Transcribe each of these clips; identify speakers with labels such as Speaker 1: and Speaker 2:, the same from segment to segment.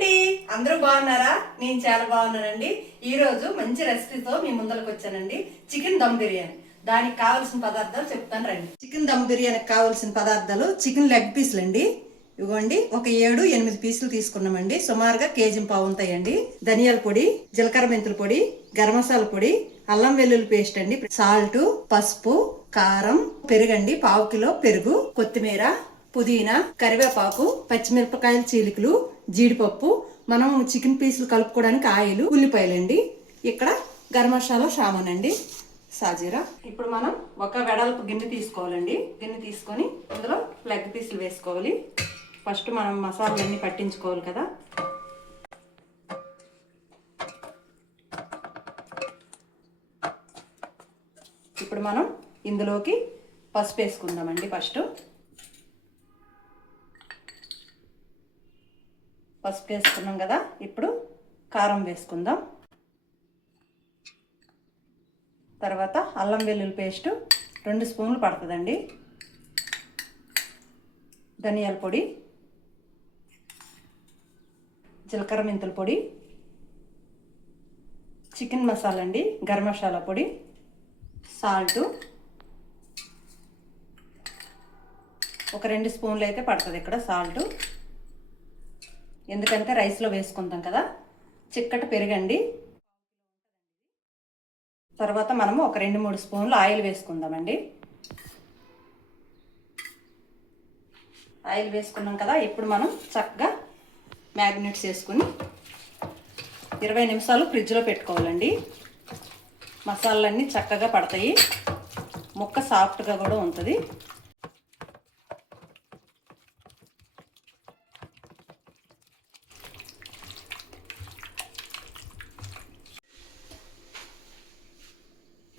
Speaker 1: అండి. అందరూ బాగున్నారా? నేను చాలా బాగున్నానండి. ఈ రోజు మంచి రెసిపీతో మీ ముందరకు వచ్చానండి. చికెన్ దమ్ బిర్యానీ. దానికి కావాల్సిన పదార్థాలు చెప్తాను రండి. చికెన్ దమ్ బిర్యానీకి కావాల్సిన పదార్థాలు చికెన్ లెగ్ పీసులు అండి ఇవ్వండి. ఒక ఏడు ఎనిమిది పీసులు తీసుకున్నామండి. సుమారుగా కేజీ పావు ఉంటాయండి. ధనియాల పొడి జీలకర్ర మెంతుల పొడి గరం మసాలా పొడి అల్లం వెల్లుల్లి పేస్ట్ అండి. సాల్ట్ పసుపు కారం పెరుగండి. పావు కిలో పెరుగు కొత్తిమీర పుదీనా కరివేపాకు పచ్చిమిరపకాయల చీలికలు జీడిపప్పు మనం చికెన్ పీసులు కలుపుకోవడానికి ఆయిల్ ఉల్లిపాయలండి. ఇక్కడ గరం మసాలా సామాన్ అండి సాజీరా. ఇప్పుడు మనం ఒక వెడల్పు గిన్నె తీసుకోవాలండి. గిన్నె తీసుకొని అందులో లెగ్ పీసులు వేసుకోవాలి. ఫస్ట్ మనం మసాలాలన్నీ పట్టించుకోవాలి కదా. ఇప్పుడు మనం ఇందులోకి పసుపు వేసుకుందామండి ఫస్ట్. పసుపు వేసుకున్నాం కదా ఇప్పుడు కారం వేసుకుందాం. తర్వాత అల్లం వెల్లుల్లి పేస్ట్ రెండు స్పూన్లు పడుతుందండి. ధనియాల పొడి జీలకర్ర మెంతుల పొడి చికెన్ మసాలా అండి గరం మసాలా పొడి సాల్టు ఒక రెండు స్పూన్లు అయితే పడుతుంది ఇక్కడ సాల్టు. ఎందుకంటే రైస్లో వేసుకుంటాం కదా చిక్కటి పెరగండి. తర్వాత మనము ఒక రెండు మూడు స్పూన్లు ఆయిల్ వేసుకుందామండి. ఆయిల్ వేసుకున్నాం కదా ఇప్పుడు మనం చక్కగా మ్యాగ్నెట్స్ వేసుకుని ఇరవై నిమిషాలు ఫ్రిడ్జ్లో పెట్టుకోవాలండి. మసాలాలన్నీ చక్కగా పడతాయి. ముక్క సాఫ్ట్గా కూడా ఉంటుంది.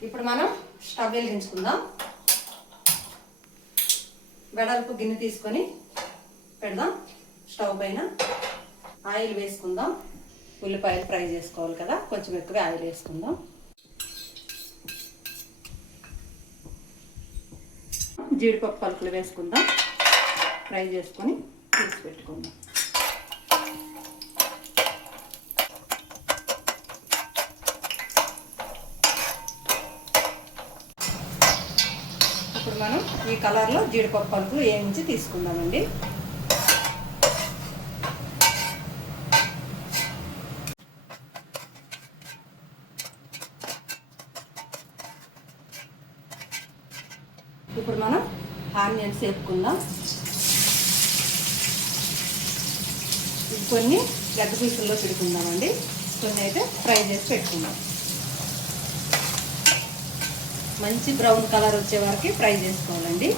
Speaker 1: ఇప్పుడు మనం స్టవ్ వెలిగించుకుందాం. వెడల్పు గిన్నె తీసుకొని పెడదాం. స్టవ్ పైన ఆయిల్ వేసుకుందాం. ఉల్లిపాయలు ఫ్రై చేసుకోవాలి కదా కొంచెం ఎక్కువ ఆయిల్ వేసుకుందాం. జీడిపప్పు పలుకులు వేసుకుందాం. ఫ్రై చేసుకొని తీసి పెట్టుకుందాం. ఇప్పుడు మనం ఈ కలర్లో జీడిపప్పు పలుకులు వేయించి తీసుకుందామండి? ఇప్పుడు మనం ఆనియన్స్ వేపుకుందాం. కొన్ని గడ్డ పీసుల్లో పెట్టుకుందామండి కొన్ని అయితే ఫ్రై చేసి పెట్టుకుందాం. మంచి బ్రౌన్ కలర్ వచ్చే వరకు ఫ్రై చేసుకోవాలండి.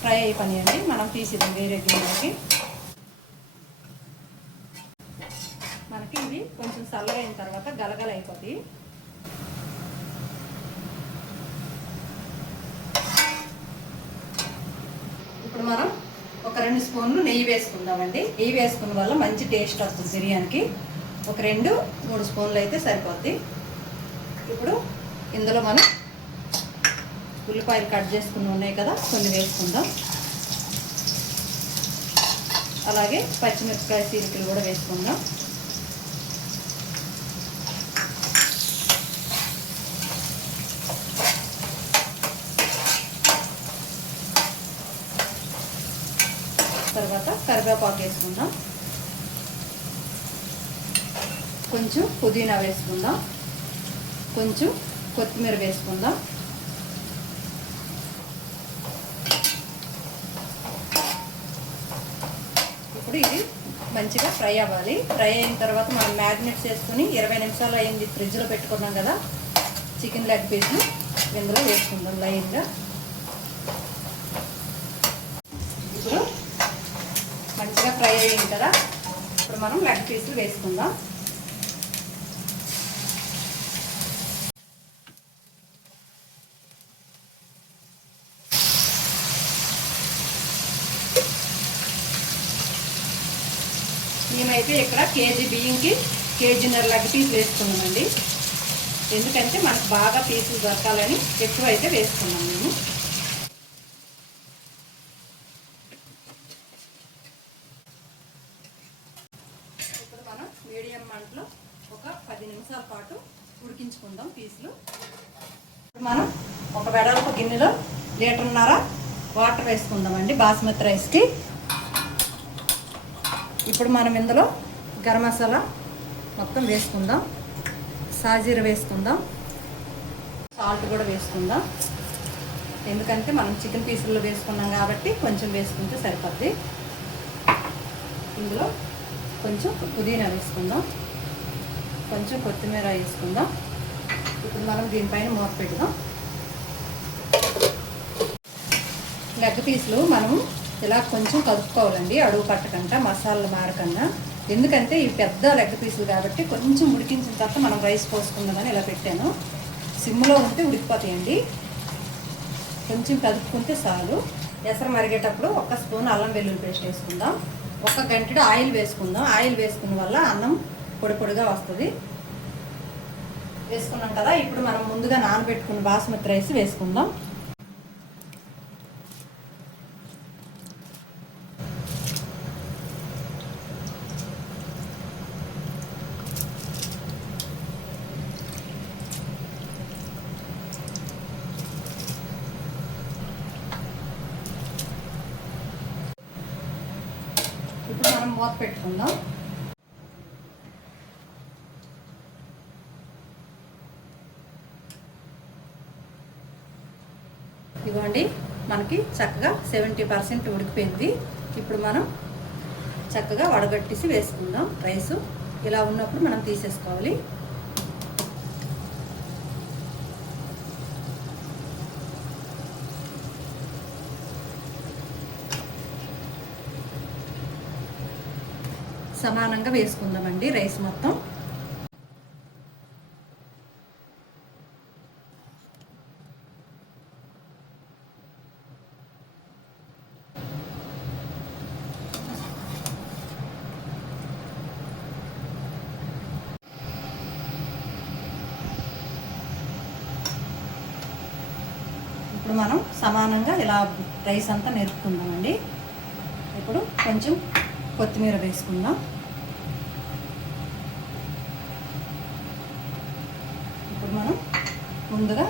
Speaker 1: ఫ్రై అయిపోయినాయండి. మనం తీసిద్దాం వేరే గిన్నెలకి మనకి ఇవి కొంచెం చల్లగా అయిన తర్వాత గలగల అయిపోతాయి ఇప్పుడు మనం ఒక రెండు స్పూన్లు నెయ్యి వేసుకుందామండి. నెయ్యి వేసుకున్న వల్ల మంచి టేస్ట్ వస్తుంది బిర్యానీకి. ఒక రెండు మూడు స్పూన్లు అయితే సరిపోద్ది. ఇప్పుడు ఇందులో మనం ఉల్లిపాయలు కట్ చేసుకుని ఉన్నాయి కదా కొన్ని వేసుకుందాం. అలాగే పచ్చిమిరపకాయ సీలికలు కూడా వేసుకుందాం. తర్వాత కరివేపాకు వేసుకుందాం. కొంచెం పుదీనా వేసుకుందాం. కొంచెం కొత్తిమీర వేసుకుందాం. ఇప్పుడు ఇది మంచిగా ఫ్రై అవ్వాలి. ఫ్రై అయిన తర్వాత మనం మ్యాగ్నెట్ చేసుకుని ఇరవై నిమిషాలు అయింది ఫ్రిడ్జ్లో పెట్టుకున్నాం కదా. చికెన్ లెగ్ పీస్ని ఇందులో వేసుకుందాం లైన్గా ఇప్పుడు ఫ్రై అయ్యింది కదా ఇప్పుడు మనం లెగ్ పీసులు వేసుకుందాం. మేమైతే ఇక్కడ కేజీ బియ్యంకి కేజీన్నర లెగ్ పీస్ వేసుకున్నామండి. ఎందుకంటే మనకు బాగా పీసులు దొరకాలని ఎక్కువ అయితే వేసుకున్నాం మేము ఇప్పుడు మనం మీడియం మంటలో ఒక పది నిమిషాల పాటు ఉడికించుకుందాం పీసులు. ఇప్పుడు మనం ఒక వెడల్పు గిన్నెలో లీటర్న్నర వాటర్ వేసుకుందామండి బాస్మతి రైస్కి. ఇప్పుడు మనం ఇందులో గరం మసాలా మొత్తం వేసుకుందాం సాజీర వేసుకుందాం సాల్ట్ కూడా వేసుకుందాం. ఎందుకంటే మనం చికెన్ పీసుల్లో వేసుకున్నాం కాబట్టి కొంచెం వేసుకుంటే సరిపోద్ది. ఇందులో కొంచెం పుదీనా వేసుకుందాం. కొంచెం కొత్తిమీర వేసుకుందాం. ఇప్పుడు మనం దీనిపైన మూత పెడదాం లెగ్ పీసులు మనం ఇలా కొంచెం కలుపుకోవాలండి. అడుగు పట్టకుండా మసాలాలు మారకుండా ఎందుకంటే ఇవి పెద్ద లెగ్ పీసులు కాబట్టి కొంచెం ఉడికించిన తర్వాత మనం రైస్ పోసుకుందామని ఇలా పెట్టాను. సిమ్లో ఉంటే ఉడికిపోతాయండి. కొంచెం కలుపుకుంటే చాలు. ఎసరు మరిగేటప్పుడు ఒక స్పూన్ అల్లం వెల్లుల్లి పేస్ట్ వేసుకుందాం. ఒక గంటడు ఆయిల్ వేసుకుందాం. ఆయిల్ వేసుకున్న వల్ల అన్నం పొడి పొడిగా వస్తుంది. వేసుకున్నాం కదా ఇప్పుడు మనం ముందుగా నానబెట్టుకున్న బాస్మతి రైస్ వేసుకుందాం. ఇప్పుడు మనం మూత పెట్టుకుందాం. మనకి చక్కగా సెవెంటీ పర్సెంట్ ఉడికిపోయింది. ఇప్పుడు మనం చక్కగా వడగట్టేసి వేసుకుందాం. రైసు ఇలా ఉన్నప్పుడు మనం తీసేసుకోవాలి. సమానంగా వేసుకుందామండి రైస్ మొత్తం. ఇప్పుడు మనం సమానంగా ఇలా రైస్ అంతా నేర్పుకుందామండి. ఇప్పుడు కొంచెం కొత్తిమీర వేసుకుందాం. ఇప్పుడు మనం ముందుగా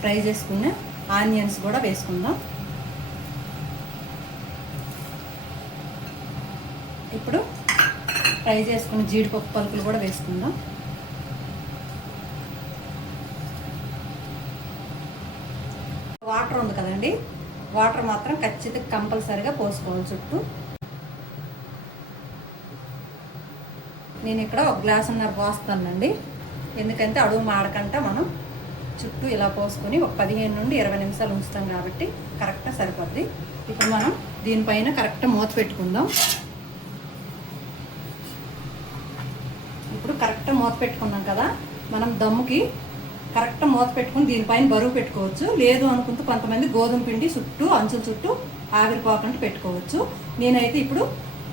Speaker 1: ఫ్రై చేసుకున్న ఆనియన్స్ కూడా వేసుకుందాం. ఇప్పుడు ఫ్రై చేసుకున్న జీడిపప్పు పలుకులు కూడా వేసుకుందాం. వాటర్ మాత్రం ఖచ్చితంగా కంపల్సరీగా పోసుకోవాలి చుట్టూ. నేను ఇక్కడ ఒక గ్లాసున్నర పోస్తానండి. ఎందుకంటే అడుగు మాడకంట మనం చుట్టూ ఇలా పోసుకొని ఒక పదిహేను నుండి ఇరవై నిమిషాలు ఉంచుతాం కాబట్టి కరెక్ట్గా సరిపోద్ది. ఇప్పుడు మనం దీనిపైన కరెక్ట్ మూత పెట్టుకుందాం. ఇప్పుడు కరెక్ట్ మూత పెట్టుకున్నాం కదా మనం దమ్ముకి కరెక్ట్ మూత పెట్టుకుని దీనిపైన బరువు పెట్టుకోవచ్చు. లేదు అనుకుంటే కొంతమంది గోధుమ పిండి చుట్టూ అంచుల చుట్టూ ఆవిరిపోకుండా పెట్టుకోవచ్చు. నేనైతే ఇప్పుడు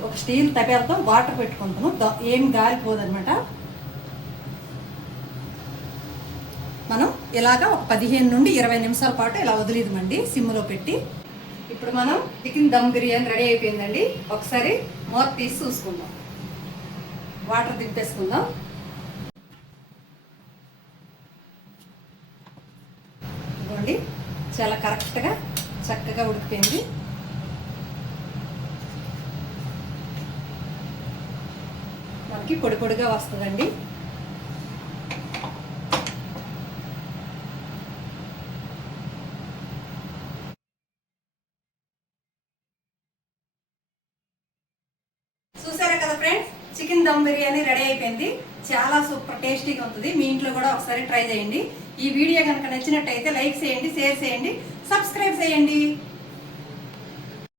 Speaker 1: ఒక స్టీల్ తపేలతో వాటర్ పెట్టుకుంటాను. ఏం గాలిపోదనమాట మనం ఇలాగా ఒక పదిహేను నుండి ఇరవై నిమిషాల పాటు ఇలా వదిలేదమండి సిమ్లో పెట్టి. ఇప్పుడు మనం చికెన్ దమ్ బిర్యానీ రెడీ అయిపోయిందండి. ఒకసారి మూత తీసి చూసుకుందాం. వాటర్ దింపేసుకుందాం. ఇదిగోండి చాలా కరెక్ట్గా చక్కగా ఉడికిపోయింది. మనకి పొడి పొడిగా వస్తుందండి. చికెన్ దమ్ బిర్యానీ రెడీ అయిపోయింది. చాలా సూపర్ టేస్టీగా ఉంటుంది. మీ ఇంట్లో కూడా ఒకసారి ట్రై చేయండి. ఈ వీడియో కనుక నచ్చినట్టయితే లైక్ చేయండి షేర్ చేయండి సబ్స్క్రైబ్ చేయండి.